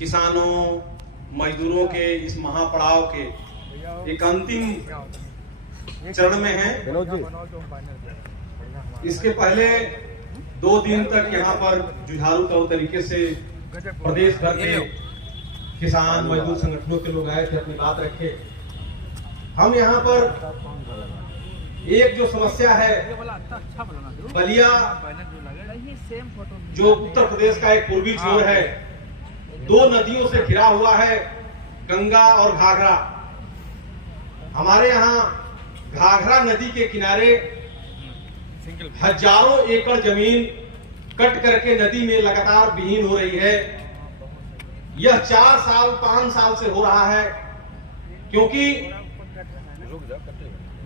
किसानों मजदूरों के इस महापड़ाव के एक अंतिम चरण में हैं। इसके पहले 2 दिन तक यहाँ पर जुझारू तौर तरीके से प्रदेश भर के किसान मजदूर संगठनों के लोग आए थे, अपनी बात रखे। हम यहाँ पर एक जो समस्या है बलिया, जो उत्तर प्रदेश का एक पूर्वी छोर है, 2 नदियों से घिरा हुआ है, गंगा और घाघरा। हमारे यहाँ घाघरा नदी के किनारे हजारों एकड़ जमीन कट करके नदी में लगातार विहीन हो रही है। यह 4 साल 5 साल से हो रहा है, क्योंकि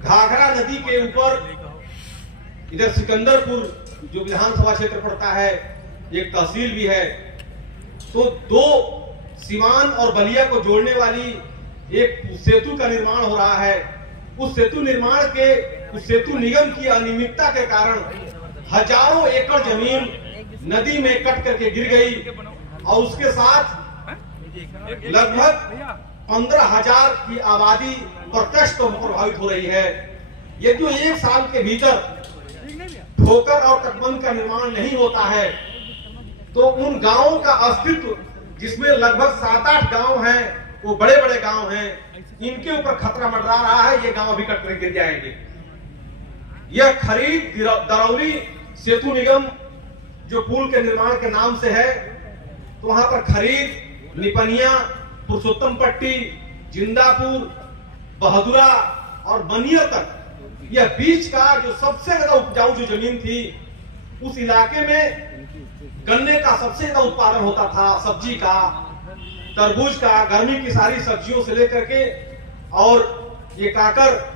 घाघरा नदी के ऊपर इधर सिकंदरपुर जो विधानसभा क्षेत्र पड़ता है, एक तहसील भी है, तो 2 सीवान और बलिया को जोड़ने वाली एक सेतु का निर्माण हो रहा है। उस सेतु निगम की अनियमितता के कारण हजारों एकड़ जमीन नदी में कट करके गिर गई और उसके साथ लगभग 15,000 की आबादी प्रत्यक्ष तौर पर प्रभावित हो रही है। ये जो 1 साल के भीतर ठोकर और तटबंध का निर्माण नहीं होता है, तो उन गांवों का अस्तित्व, जिसमें लगभग 7-8 गांव हैं, वो बड़े बड़े गांव हैं, इनके ऊपर खतरा मंडरा रहा है। ये गांव अभी कट कर गिर जाएंगे। यह खरीद दरौली सेतु निगम जो पुल के निर्माण के नाम से है, तो वहां पर खरीद निपनिया, पुरुषोत्तम पट्टी, जिंदापुर, बहादुरा और बनिया तक, यह बीच का जो सबसे ज्यादा उपजाऊ जो जमीन थी, उस इलाके में गन्ने का सबसे ज्यादा उत्पादन होता था, सब्जी का, तरबूज का, गर्मी की सारी सब्जियों से लेकर के, और ये काकर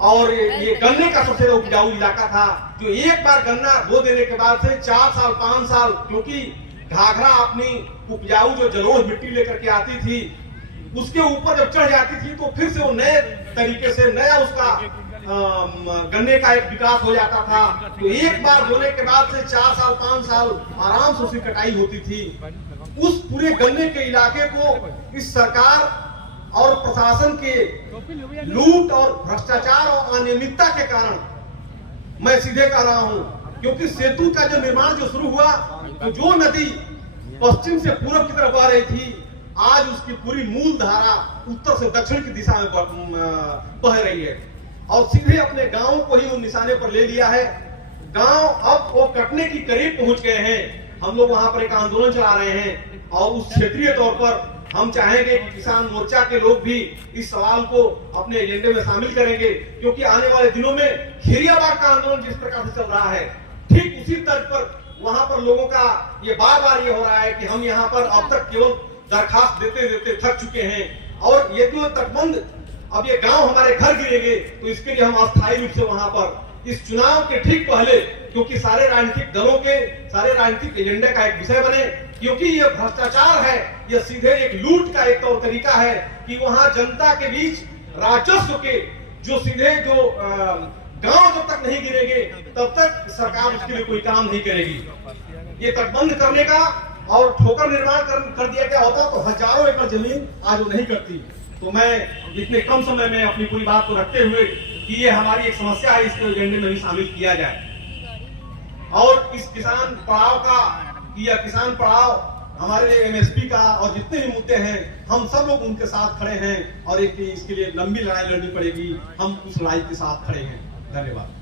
और ये गन्ने का सबसे ज्यादा उपजाऊ इलाका था, जो एक बार गन्ना बो देने के बाद से 4 साल 5 साल, क्योंकि घाघरा अपनी उपजाऊ जो जलोढ़ मिट्टी लेकर के आती थी, उसके ऊपर जब चढ़ जाती थी तो फिर से वो नए तरीके से नया उसका गन्ने का एक विकास हो जाता था। तो एक बार बोने के बाद से 4 साल 5 साल आराम से उसकी कटाई होती थी। उस पूरे गन्ने के इलाके को इस सरकार और प्रशासन के लूट और भ्रष्टाचार और अनियमितता के कारण, मैं सीधे कह रहा हूं, क्योंकि सेतु का जो निर्माण जो शुरू हुआ, तो जो नदी पश्चिम से पूर्व की तरफ बह रही थी, आज उसकी पूरी मूल धारा उत्तर से दक्षिण की दिशा में बह रही है और सीधे अपने गांव को ही उन निशाने पर ले लिया है। गांव अब वो कटने की करीब पहुंच गए हैं। हम लोग वहां पर एक आंदोलन चला रहे हैं और उस क्षेत्रीय तौर पर हम चाहेंगे कि किसान मोर्चा के लोग भी इस सवाल को अपने एजेंडे में शामिल करेंगे, क्योंकि आने वाले दिनों में खीरियाबाग का आंदोलन जिस प्रकार से चल रहा है, ठीक उसी तर्ज पर वहां पर लोगों का ये बार ये हो रहा है कि हम यहाँ पर अब तक केवल दरखास्त देते देते थक चुके हैं, और ये जो तटबंध, अब ये गांव हमारे घर गिरेंगे, तो इसके लिए हम अस्थायी रूप से वहां पर इस चुनाव के ठीक पहले, क्योंकि सारे राजनीतिक दलों के सारे राजनीतिक एजेंडे का एक विषय बने, क्योंकि ये भ्रष्टाचार है, ये सीधे एक लूट का एक तौर तरीका है कि वहां जनता के बीच राजस्व के जो सीधे जो गांव जब तक नहीं गिरेंगे तब तक सरकार उसके लिए कोई काम नहीं करेगी। ये तटबंध करने का और ठोकर निर्माण कर दिया गया होता तो हजारों एकड़ जमीन आज वो नहीं करती। तो मैं इतने कम समय में अपनी पूरी बात को रखते हुए कि ये हमारी एक समस्या है, इसको एजेंडे में भी शामिल किया जाए, और इस किसान पड़ाव का, यह किसान पड़ाव हमारे एमएसपी का और जितने भी मुद्दे हैं, हम सब लोग उनके साथ खड़े हैं और एक इसके लिए लंबी लड़ाई लड़नी पड़ेगी। हम उस लड़ाई के साथ खड़े हैं। धन्यवाद।